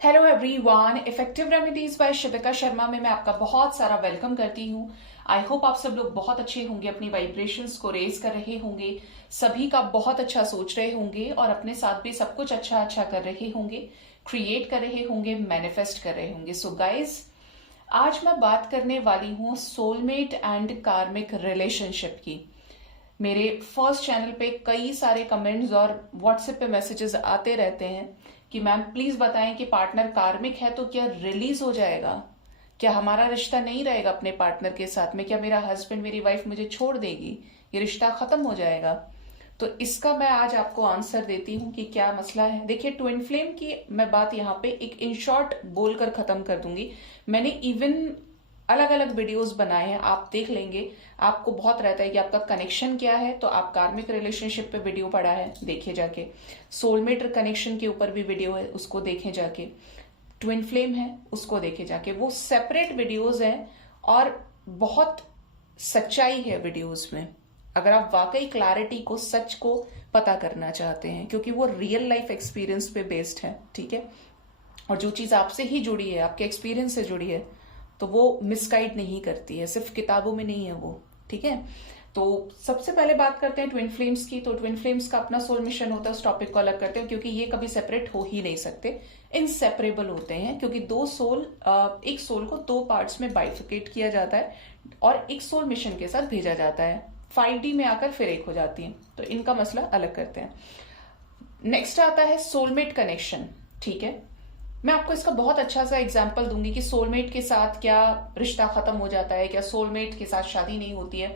Hello everyone, effective remedies by Shivika Sharma में मैं आपका बहुत सारा वेलकम करती हूँ। आई होप आप सब लोग बहुत अच्छे होंगे, अपनी वाइब्रेशंस को रेज कर रहे होंगे, सभी का बहुत अच्छा सोच रहे होंगे और अपने साथ भी सब कुछ अच्छा अच्छा कर रहे होंगे, क्रिएट कर रहे होंगे, मैनिफेस्ट कर रहे होंगे। सो गाइज, आज मैं बात करने वाली हूँ सोलमेट एंड कार्मिक रिलेशनशिप की। मेरे फर्स्ट चैनल पे कई सारे कमेंट्स और व्हाट्सएप पे मैसेजेस आते रहते हैं कि मैम प्लीज बताएं कि पार्टनर कार्मिक है तो क्या रिलीज हो जाएगा, क्या हमारा रिश्ता नहीं रहेगा अपने पार्टनर के साथ में, क्या मेरा हस्बैंड मेरी वाइफ मुझे छोड़ देगी, ये रिश्ता खत्म हो जाएगा। तो इसका मैं आज आपको आंसर देती हूँ कि क्या मसला है। देखिए, ट्विन फ्लेम की मैं बात यहाँ पे एक इन शॉर्ट बोलकर खत्म कर दूंगी। मैंने इवन अलग अलग वीडियोस बनाए हैं, आप देख लेंगे। आपको बहुत रहता है कि आपका कनेक्शन क्या है, तो आप कार्मिक रिलेशनशिप पे वीडियो पड़ा है, देखिए जाके। सोलमेट कनेक्शन के ऊपर भी वीडियो है, उसको देखें जाके। ट्विन फ्लेम है, उसको देखे जाके। वो सेपरेट वीडियोस हैं और बहुत सच्चाई है वीडियोस में, अगर आप वाकई क्लैरिटी को, सच को पता करना चाहते हैं, क्योंकि वो रियल लाइफ एक्सपीरियंस पे बेस्ड है, ठीक है। और जो चीज आपसे ही जुड़ी है, आपके एक्सपीरियंस से जुड़ी है, तो वो मिसगाइड नहीं करती है, सिर्फ किताबों में नहीं है वो, ठीक है। तो सबसे पहले बात करते हैं ट्विन फ्लेम्स की। तो ट्विन फ्लेम्स का अपना सोल मिशन होता है, उस टॉपिक को अलग करते हैं, क्योंकि ये कभी सेपरेट हो ही नहीं सकते, इनसेपरेबल होते हैं। क्योंकि दो सोल, एक सोल को दो पार्ट्स में बाइफिकेट किया जाता है और एक सोल मिशन के साथ भेजा जाता है, 5D में आकर फिर एक हो जाती है। तो इनका मसला अलग करते हैं। नेक्स्ट आता है सोलमेट कनेक्शन, ठीक है। मैं आपको इसका बहुत अच्छा सा एग्जाम्पल दूंगी कि सोलमेट के साथ क्या रिश्ता खत्म हो जाता है, क्या सोलमेट के साथ शादी नहीं होती है।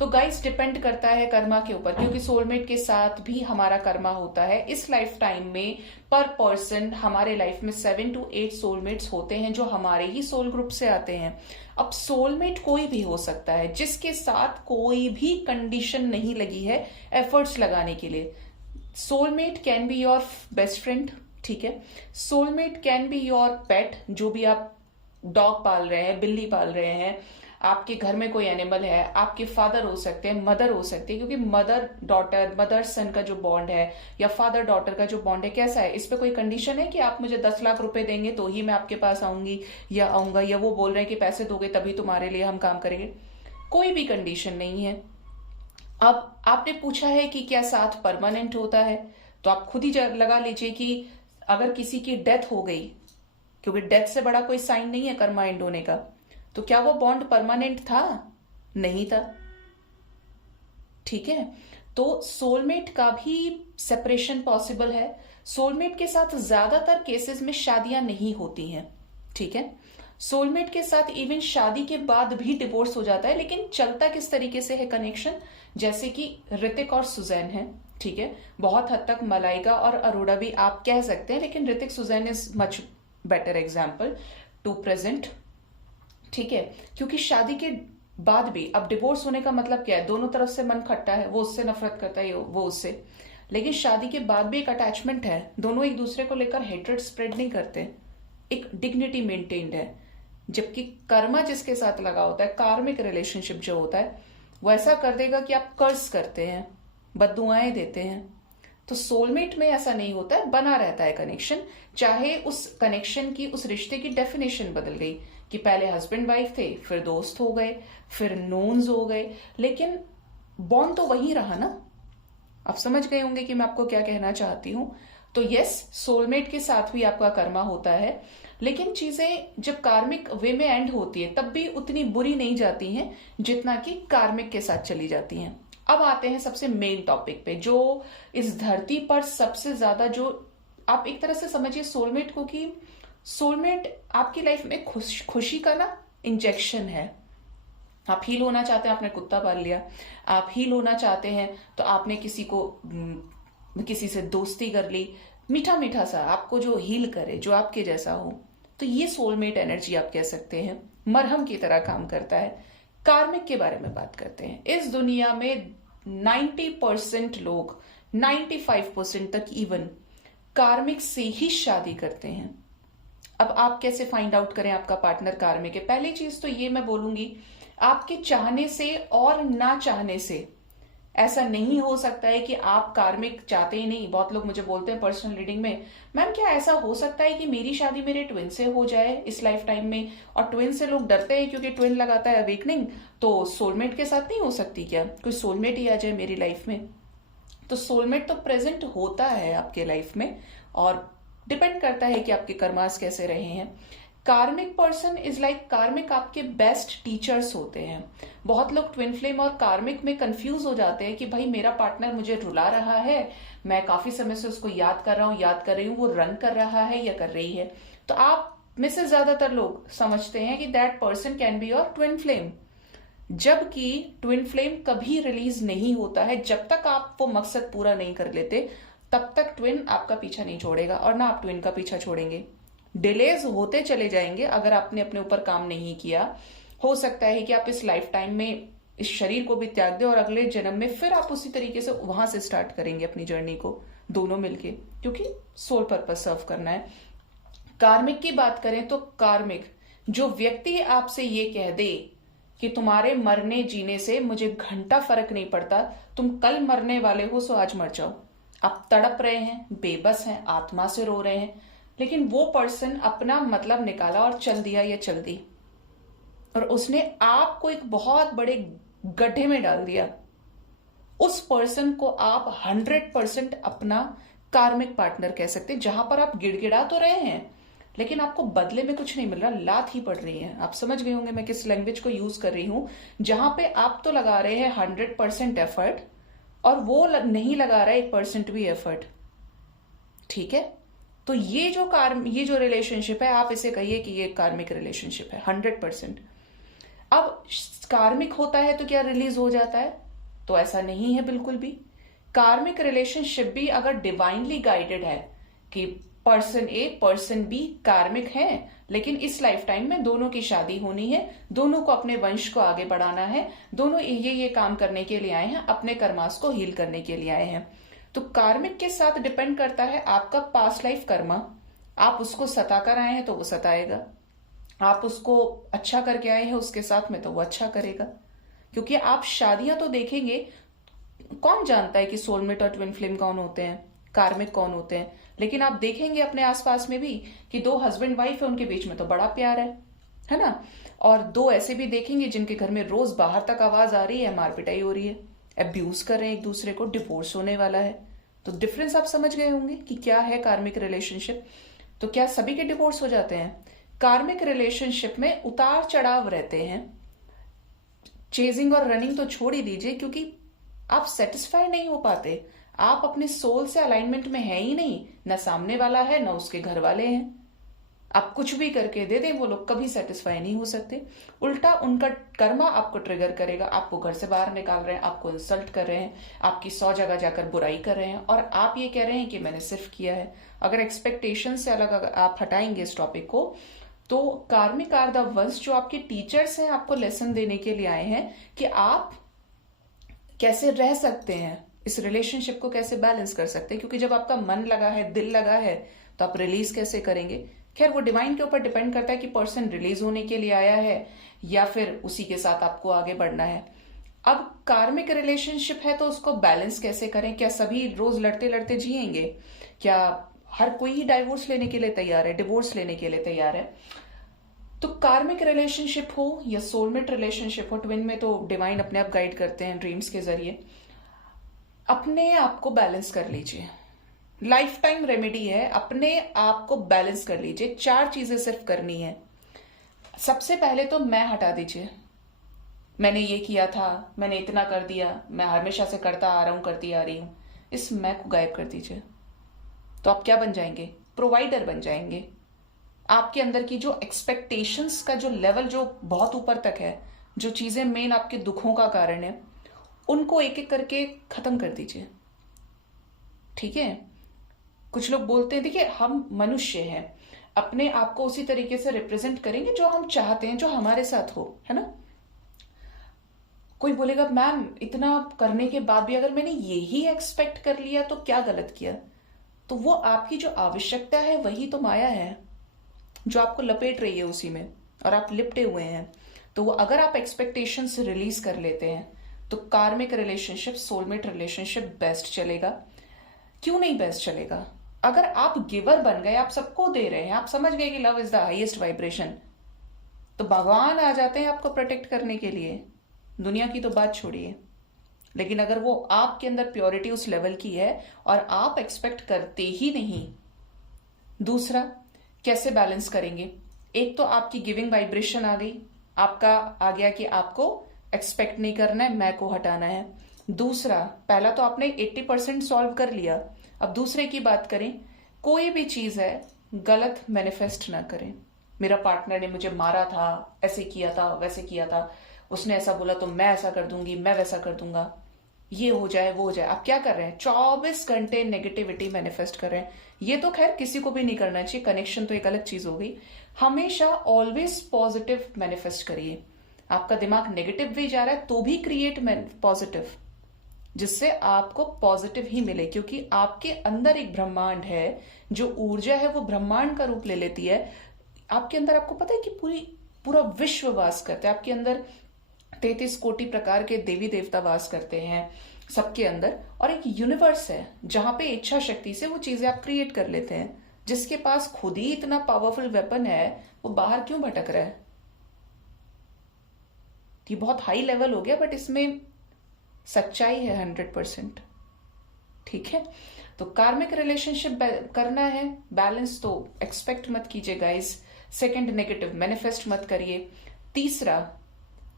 तो गाइस, डिपेंड करता है कर्मा के ऊपर, क्योंकि सोलमेट के साथ भी हमारा कर्मा होता है। इस लाइफ टाइम में पर पर्सन हमारे लाइफ में 7 to 8 सोलमेट्स होते हैं, जो हमारे ही सोल ग्रुप से आते हैं। अब सोलमेट कोई भी हो सकता है, जिसके साथ कोई भी कंडीशन नहीं लगी है एफर्ट्स लगाने के लिए। Soulmate can be your best friend, ठीक है। सोलमेट कैन बी योर पेट, जो भी आप डॉग पाल रहे हैं, बिल्ली पाल रहे हैं, आपके घर में कोई एनिमल है, आपके फादर हो सकते हैं, मदर हो सकती है, क्योंकि मदर डॉटर, मदर सन का जो बॉन्ड है या फादर डॉटर का जो बॉन्ड है, कैसा है, इस पे कोई कंडीशन है कि आप मुझे 10 लाख रुपए देंगे तो ही मैं आपके पास आऊंगी या आऊंगा, या वो बोल रहे हैं कि पैसे दोगे तभी तुम्हारे लिए हम काम करेंगे। कोई भी कंडीशन नहीं है। अब आपने पूछा है कि क्या साथ परमानेंट होता है, तो आप खुद ही लगा लीजिए कि अगर किसी की डेथ हो गई, क्योंकि डेथ से बड़ा कोई साइन नहीं है कर्मा एंड होने का, तो क्या वो बॉन्ड परमानेंट था? नहीं था, ठीक है। तो सोलमेट का भी सेपरेशन पॉसिबल है। सोलमेट के साथ ज्यादातर केसेस में शादियां नहीं होती हैं, ठीक है। सोलमेट के साथ इवन शादी के बाद भी डिवोर्स हो जाता है, लेकिन चलता किस तरीके से है कनेक्शन, जैसे कि ऋतिक और सुजैन है, ठीक है। बहुत हद तक मलाइका और अरोड़ा भी आप कह सकते हैं, लेकिन Hrithik Sussanne is much better example to present, ठीक है। क्योंकि शादी के बाद भी, अब डिवोर्स होने का मतलब क्या है, दोनों तरफ से मन खट्टा है, वो उससे नफरत करता है, वो उससे, लेकिन शादी के बाद भी एक अटैचमेंट है, दोनों एक दूसरे को लेकर हेट्रेड स्प्रेड नहीं करते, एक डिग्निटी मेंटेन्ड है। जबकि कर्मा जिसके साथ लगा होता है, कार्मिक रिलेशनशिप जो होता है, वो ऐसा कर देगा कि आप कर्ज करते हैं, बद्दुआएं देते हैं। तो सोलमेट में ऐसा नहीं होता है, बना रहता है कनेक्शन, चाहे उस कनेक्शन की, उस रिश्ते की डेफिनेशन बदल गई कि पहले हस्बैंड वाइफ थे, फिर दोस्त हो गए, फिर नोन्स हो गए, लेकिन बॉन्ड तो वही रहा ना। आप समझ गए होंगे कि मैं आपको क्या कहना चाहती हूं। तो यस, सोलमेट के साथ भी आपका कर्मा होता है, लेकिन चीजें जब कार्मिक वे में एंड होती है तब भी उतनी बुरी नहीं जाती हैं जितना कि कार्मिक के साथ चली जाती हैं। अब आते हैं सबसे मेन टॉपिक पे, जो इस धरती पर सबसे ज्यादा, जो आप एक तरह से समझिए सोलमेट को कि सोलमेट आपकी लाइफ में खुशी का ना इंजेक्शन है। आप हील होना चाहते हैं, आपने कुत्ता पाल लिया। आप हील होना चाहते हैं तो आपने किसी को, किसी से दोस्ती कर ली, मीठा मीठा सा, आपको जो हील करे, जो आपके जैसा हो। तो ये सोलमेट एनर्जी आप कह सकते हैं, मरहम की तरह काम करता है। कार्मिक के बारे में बात करते हैं। इस दुनिया में 90% लोग, 95% तक इवन, कार्मिक से ही शादी करते हैं। अब आप कैसे फाइंड आउट करें आपका पार्टनर कार्मिक है? पहली चीज तो ये मैं बोलूंगी, आपके चाहने से और ना चाहने से ऐसा नहीं हो सकता है कि आप कार्मिक चाहते ही नहीं। बहुत लोग मुझे बोलते हैं पर्सनल रीडिंग में, मैम क्या ऐसा हो सकता है कि मेरी शादी मेरे ट्विन से हो जाए इस लाइफ टाइम में? और ट्विन से लोग डरते हैं क्योंकि ट्विन लगाता है अवेकनिंग, तो सोलमेट के साथ नहीं हो सकती क्या? कोई सोलमेट ही आ जाए मेरी लाइफ में। तो सोलमेट तो प्रेजेंट होता है आपके लाइफ में, और डिपेंड करता है कि आपके कर्मास कैसे रहे हैं। कार्मिक पर्सन इज लाइक, कार्मिक आपके बेस्ट टीचर्स होते हैं। बहुत लोग ट्विन फ्लेम और कार्मिक में कंफ्यूज हो जाते हैं कि भाई मेरा पार्टनर मुझे रुला रहा है, मैं काफी समय से उसको याद कर रहा हूँ, याद कर रही हूँ, वो रन कर रहा है या कर रही है। तो आप में से ज्यादातर लोग समझते हैं कि that person can be your twin flame, जबकि ट्विन फ्लेम कभी रिलीज नहीं होता है। जब तक आप वो मकसद पूरा नहीं कर लेते तब तक ट्विन आपका पीछा नहीं छोड़ेगा, और ना आप ट्विन का पीछा छोड़ेंगे। डिलेज होते चले जाएंगे अगर आपने अपने ऊपर काम नहीं किया। हो सकता है कि आप इस लाइफ टाइम में इस शरीर को भी त्याग दें और अगले जन्म में फिर आप उसी तरीके से वहां से स्टार्ट करेंगे अपनी जर्नी को, दोनों मिलके, क्योंकि सोल पर्पस सर्व करना है। कार्मिक की बात करें तो कार्मिक जो व्यक्ति आपसे ये कह दे कि तुम्हारे मरने जीने से मुझे घंटा फर्क नहीं पड़ता, तुम कल मरने वाले हो सो आज मर जाओ। आप तड़प रहे हैं, बेबस हैं, आत्मा से रो रहे हैं, लेकिन वो पर्सन अपना मतलब निकाला और चल दिया या चल दी, और उसने आपको एक बहुत बड़े गड्ढे में डाल दिया। उस पर्सन को आप 100% अपना कार्मिक पार्टनर कह सकते हैं, जहां पर आप गिड़गिड़ा तो रहे हैं लेकिन आपको बदले में कुछ नहीं मिल रहा, लात ही पड़ रही है। आप समझ गए होंगे मैं किस लैंग्वेज को यूज कर रही हूं, जहां पे आप तो लगा रहे हैं 100% एफर्ट और वो नहीं लगा रहा है 1% भी एफर्ट। ठीक है, तो ये जो रिलेशनशिप है, आप इसे कहिए कि ये कार्मिक रिलेशनशिप है 100%। अब कार्मिक होता है तो क्या रिलीज हो जाता है? तो ऐसा नहीं है बिल्कुल भी। कार्मिक रिलेशनशिप भी अगर डिवाइनली गाइडेड है कि पर्सन ए पर्सन बी कार्मिक है, लेकिन इस लाइफ टाइम में दोनों की शादी होनी है, दोनों को अपने वंश को आगे बढ़ाना है, दोनों ये काम करने के लिए आए हैं, अपने कर्मास को हील करने के लिए आए हैं। तो कार्मिक के साथ डिपेंड करता है आपका पास्ट लाइफ कर्मा। आप उसको सता कर आए हैं तो वो सताएगा, आप उसको अच्छा करके आए हैं उसके साथ में तो वो अच्छा करेगा। क्योंकि आप शादियां तो देखेंगे, कौन जानता है कि सोलमेट और ट्विन फ्लेम कौन होते हैं, कार्मिक कौन होते हैं, लेकिन आप देखेंगे अपने आसपास में भी कि दो हस्बैंड वाइफ है, उनके बीच में तो बड़ा प्यार है ना। और दो ऐसे भी देखेंगे जिनके घर में रोज बाहर तक आवाज आ रही है, मार पिटाई हो रही है, अब्यूज कर रहे हैं एक दूसरे को, डिवोर्स होने वाला है। तो डिफरेंस आप समझ गए होंगे कि क्या है कार्मिक रिलेशनशिप। तो क्या सभी के डिवोर्स हो जाते हैं? कार्मिक रिलेशनशिप में उतार चढ़ाव रहते हैं। चेजिंग और रनिंग तो छोड़ ही दीजिए, क्योंकि आप सेटिस्फाई नहीं हो पाते, आप अपने सोल से अलाइनमेंट में है ही नहीं, ना सामने वाला है ना उसके घर वाले हैं। आप कुछ भी करके दे दें, वो लोग कभी सेटिस्फाई नहीं हो सकते। उल्टा उनका कर्मा आपको ट्रिगर करेगा, आपको घर से बाहर निकाल रहे हैं, आपको इंसल्ट कर रहे हैं, आपकी 100 जगह जाकर बुराई कर रहे हैं, और आप ये कह रहे हैं कि मैंने सिर्फ किया है। अगर एक्सपेक्टेशन से अलग अगर आप हटाएंगे इस टॉपिक को, तो कार्मिक आर द वंस जो आपके टीचर्स हैं, आपको लेसन देने के लिए आए हैं कि आप कैसे रह सकते हैं, इस रिलेशनशिप को कैसे बैलेंस कर सकते हैं। क्योंकि जब आपका मन लगा है, दिल लगा है, तो आप रिलीज कैसे करेंगे? खैर वो डिवाइन के ऊपर डिपेंड करता है कि पर्सन रिलीज होने के लिए आया है या फिर उसी के साथ आपको आगे बढ़ना है। अब कार्मिक रिलेशनशिप है तो उसको बैलेंस कैसे करें? क्या सभी रोज लड़ते लड़ते जिएंगे? क्या हर कोई ही डाइवोर्स लेने के लिए तैयार है, डिवोर्स लेने के लिए तैयार है? तो कार्मिक रिलेशनशिप हो या सोलमेट रिलेशनशिप हो, ट्विन में तो डिवाइन अपने आप गाइड करते हैं ड्रीम्स के जरिए। अपने आप को बैलेंस कर लीजिए, लाइफ टाइम रेमेडी है, अपने आप को बैलेंस कर लीजिए। 4 चीजें सिर्फ करनी है। सबसे पहले तो मैं हटा दीजिए, मैंने ये किया था, मैंने इतना कर दिया, मैं हमेशा से करता आ रहा हूं, करती आ रही हूं, इस मैं को गायब कर दीजिए। तो आप क्या बन जाएंगे? प्रोवाइडर बन जाएंगे। आपके अंदर की जो एक्सपेक्टेशंस का जो लेवल जो बहुत ऊपर तक है, जो चीजें मेन आपके दुखों का कारण है, उनको एक एक करके खत्म कर दीजिए। ठीक है? कुछ लोग बोलते हैं, देखिए हम मनुष्य हैं, अपने आप को उसी तरीके से रिप्रेजेंट करेंगे जो हम चाहते हैं, जो हमारे साथ हो, है ना। कोई बोलेगा मैम इतना करने के बाद भी अगर मैंने यही एक्सपेक्ट कर लिया तो क्या गलत किया? तो वो आपकी जो आवश्यकता है वही तो माया है जो आपको लपेट रही है उसी में, और आप लिपटे हुए हैं। तो वो अगर आप एक्सपेक्टेशन से रिलीज कर लेते हैं तो कार्मिक रिलेशनशिप, सोलमेट रिलेशनशिप बेस्ट चलेगा। क्यों नहीं बेस्ट चलेगा? अगर आप गिवर बन गए, आप सबको दे रहे हैं, आप समझ गए कि love is the highest vibration, तो भगवान आ जाते हैं आपको प्रोटेक्ट करने के लिए। दुनिया की तो बात छोड़िए, लेकिन अगर वो आपके अंदर प्योरिटी उस लेवल की है और आप एक्सपेक्ट करते ही नहीं। दूसरा, कैसे बैलेंस करेंगे? एक तो आपकी गिविंग वाइब्रेशन आ गई, आपका आ गया कि आपको एक्सपेक्ट नहीं करना है, मैं को हटाना है। दूसरा, पहला तो आपने 80% सॉल्व कर लिया। अब दूसरे की बात करें, कोई भी चीज है गलत मैनिफेस्ट ना करें। मेरा पार्टनर ने मुझे मारा था, ऐसे किया था, वैसे किया था, उसने ऐसा बोला तो मैं ऐसा कर दूंगी, मैं वैसा कर दूंगा, ये हो जाए वो हो जाए। आप क्या कर रहे हैं? 24 घंटे नेगेटिविटी मैनिफेस्ट कर रहे हैं। ये तो खैर किसी को भी नहीं करना चाहिए, कनेक्शन तो एक अलग चीज हो गई। हमेशा ऑलवेज पॉजिटिव मैनिफेस्ट करिए। आपका दिमाग नेगेटिव भी जा रहा है तो भी क्रिएट पॉजिटिव, जिससे आपको पॉजिटिव ही मिले, क्योंकि आपके अंदर एक ब्रह्मांड है, जो ऊर्जा है वो ब्रह्मांड का रूप ले लेती है। आपके अंदर, आपको पता है कि पूरा विश्व वास करता है आपके अंदर। 33 कोटि प्रकार के देवी देवता वास करते हैं सबके अंदर, और एक यूनिवर्स है जहां पे इच्छा शक्ति से वो चीजें आप क्रिएट कर लेते हैं। जिसके पास खुद ही इतना पावरफुल वेपन है, वो बाहर क्यों भटक रहा है? ये बहुत हाई लेवल हो गया, बट इसमें सच्चाई है 100%। ठीक है, तो कार्मिक रिलेशनशिप करना है बैलेंस, तो एक्सपेक्ट मत कीजिए गाइस। सेकंड, नेगेटिव मैनिफेस्ट मत करिए। तीसरा,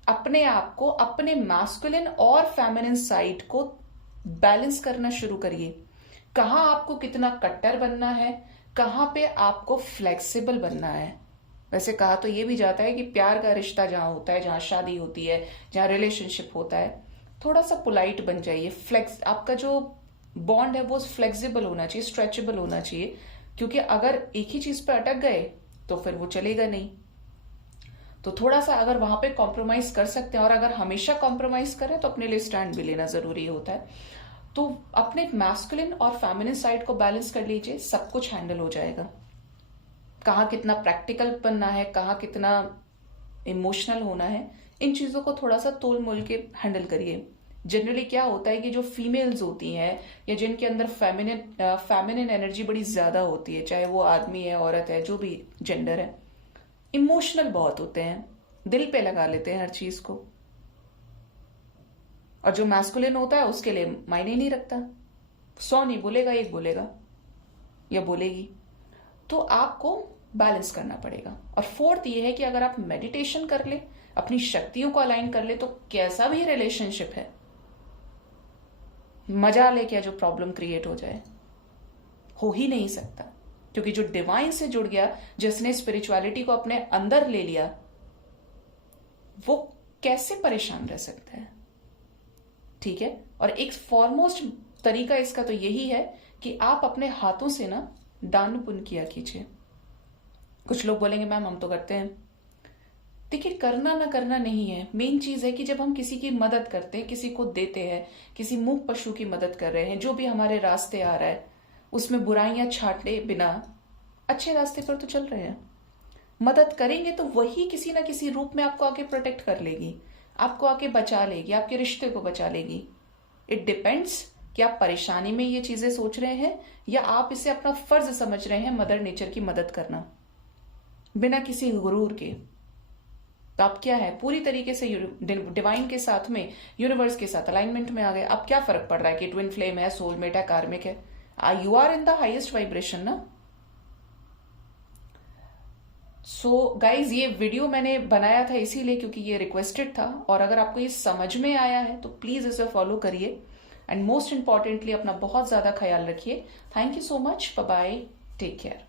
अपने आप को, अपने मैस्कुलिन और फेमिनिन साइड को बैलेंस करना शुरू करिए। कहां आपको कितना कट्टर बनना है, कहां पे आपको फ्लेक्सिबल बनना है। वैसे कहा तो ये भी जाता है कि प्यार का रिश्ता जहां होता है, जहां शादी होती है, जहां रिलेशनशिप होता है, थोड़ा सा पोलाइट बन जाइए। आपका जो बॉन्ड है वो फ्लेक्सिबल होना चाहिए, स्ट्रेचेबल होना चाहिए, क्योंकि अगर एक ही चीज पे अटक गए तो फिर वो चलेगा नहीं। तो थोड़ा सा अगर वहां पे कॉम्प्रोमाइज कर सकते हैं, और अगर हमेशा कॉम्प्रोमाइज करें तो अपने लिए स्टैंड भी लेना जरूरी होता है। तो अपने मैस्कुलिन और फेमिनिन साइड को बैलेंस कर लीजिए, सब कुछ हैंडल हो जाएगा। कहाँ कितना प्रैक्टिकल बनना है, कहाँ कितना इमोशनल होना है, इन चीजों को थोड़ा सा तोल मोल के हैंडल करिए। जनरली क्या होता है कि जो फीमेल्स होती हैं, या जिनके अंदर फेमिनिन एनर्जी बड़ी ज्यादा होती है, चाहे वो आदमी है, औरत है, जो भी जेंडर है, इमोशनल बहुत होते हैं, दिल पे लगा लेते हैं हर चीज को। और जो मैस्कुलिन होता है उसके लिए मायने नहीं रखता, 100 नहीं बोलेगा, 1 बोलेगा या बोलेगी। तो आपको बैलेंस करना पड़ेगा। और फोर्थ ये है कि अगर आप मेडिटेशन कर ले, अपनी शक्तियों को अलाइन कर ले, तो कैसा भी रिलेशनशिप है, मजा ले क्या जो प्रॉब्लम क्रिएट हो जाए, हो ही नहीं सकता। क्योंकि जो डिवाइन से जुड़ गया, जिसने स्पिरिचुअलिटी को अपने अंदर ले लिया, वो कैसे परेशान रह सकता है? ठीक है, और एक फॉरमोस्ट तरीका इसका तो यही है कि आप अपने हाथों से ना दान पुण्य किया कीजिए। कुछ लोग बोलेंगे मैम हम तो करते हैं। देखिए, करना ना करना नहीं है, मेन चीज है कि जब हम किसी की मदद करते हैं, किसी को देते हैं, किसी मूक पशु की मदद कर रहे हैं, जो भी हमारे रास्ते आ रहा है, उसमें बुराइयां छांटे बिना अच्छे रास्ते पर तो चल रहे हैं, मदद करेंगे तो वही किसी ना किसी रूप में आपको आके प्रोटेक्ट कर लेगी, आपको आके बचा लेगी, आपके रिश्ते को बचा लेगी। इट डिपेंड्स कि आप परेशानी में ये चीजें सोच रहे हैं, या आप इसे अपना फर्ज समझ रहे हैं मदर नेचर की मदद करना बिना किसी गुरूर के। तो आप क्या है, पूरी तरीके से डिवाइन के साथ में, यूनिवर्स के साथ अलाइनमेंट में आ गए। अब क्या फर्क पड़ रहा है कि ट्विन फ्लेम है, सोलमेट है, कार्मिक है, you are in the highest vibration ना। सो गाइज, ये वीडियो मैंने बनाया था इसीलिए क्योंकि ये रिक्वेस्टेड था, और अगर आपको ये समझ में आया है तो प्लीज इसे फॉलो करिए, एंड मोस्ट इंपॉर्टेंटली अपना बहुत ज्यादा ख्याल रखिए। Thank you so much, bye bye, take care.